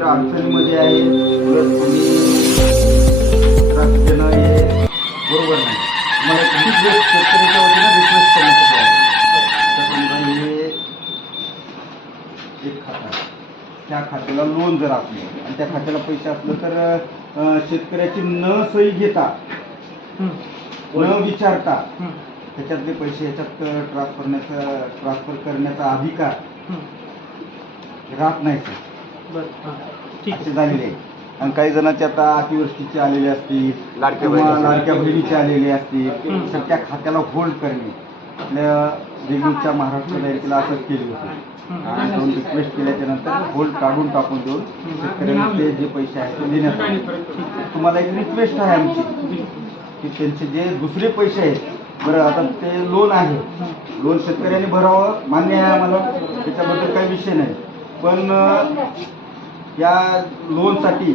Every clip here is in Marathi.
शेतकरी अडचणीमध्ये आहे, उलट तुम्ही त्रास देणं हे बरोबर नाही. मला रिक्वेस्ट शेतकऱ्याच्या वतीनं रिक्वेस्ट करण्यासाठी आहे. तर समजा हे एक खातं आहे, त्या खात्याला लोन जर असलं आणि त्या खात्याला पैसे असलं तर शेतकऱ्याची न सही घेता न विचारता त्याच्यातले पैसे ह्याच्यात ट्रान्सफर करण्याचा अधिकार राहत नाही सर. असे झालेले आहे. आणि काही जणांचे आता अतिवृष्टीचे आलेले असतील, लाडक्या बहिणीचे आलेले असतील, तर त्या खात्याला होल्ड करणे. आपल्या वेगळीच्या महाराष्ट्र बँकेला असंच केले होते आणि दोन रिक्वेस्ट केल्याच्या नंतर होल्ड काढून टाकून देऊन शेतकऱ्यांना ते जे पैसे आहेत ते देण्यात आले. तुम्हाला एक रिक्वेस्ट आहे आमची की त्यांचे जे दुसरे पैसे आहेत, बरं आता ते लोन आहे, लोन शेतकऱ्यांनी भरावं मान्य आहे आम्हाला, त्याच्याबद्दल काही विषय नाही. पण या लोनसाठी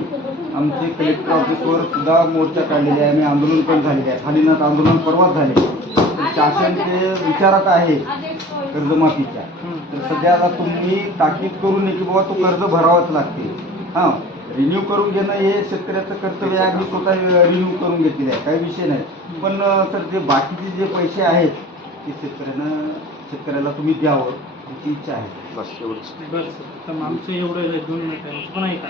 आमचे कलेक्टर ऑफिसवर सुद्धा मोर्चा काढलेले आहे, आम्ही आंदोलन पण झालेले आहे, खालीनाथ आंदोलन परवाच झाले. शासन ते विचारात आहे कर्जमाफीच्या. तर सध्याला तुम्ही ताकीद करू नये की बाबा तो कर्ज भरावाच लागते. हां, रिन्यू करून घेणं हे शेतकऱ्याचं कर्तव्य आहे, आम्ही स्वतः रिन्यू करून घेतलेले आहे, काही विषय नाही. पण सर जे बाकीचे जे पैसे आहेत ते शेतकऱ्याला तुम्ही द्यावं याची इच्छा आहे. बस एवढंच. बस तर आमचं एवढं 2 मिनिटं पण आहे का,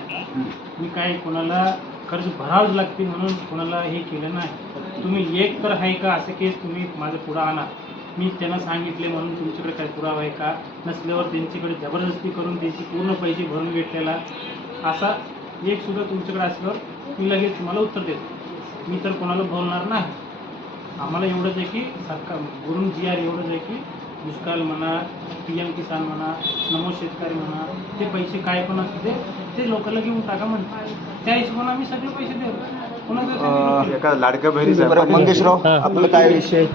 मी काय कोणाला कर्ज भरावंच लागते म्हणून कोणाला हे केलं नाही. तुम्ही एक तर आहे का असं केस तुम्ही माझं पुढं आणा. मी त्यांना सांगितले म्हणून तुमच्याकडे काय पुरावा आहे का, नसल्यावर त्यांच्याकडे जबरदस्ती करून त्यांचे पूर्ण पैसे भरून घेतलेला असा एक सुद्धा तुमच्याकडे असल्यावर मी लगेच तुम्हाला उत्तर देतो. मी तर कोणाला बोलणार नाही. आम्हाला एवढंच आहे की सरकार वरून GR एवढंच आहे की दुष्काळ म्हणा, PM किसान म्हणा, नमो शेतकरी म्हणा, ते पैसे काय पण असते ते लोकांना घेऊन टाका म्हणतात. त्या हिशोबाने आम्ही सगळे पैसे देऊ. कोणाचं एका लाडक्या बहिणीचा मंगेशराव आपलं काय विषय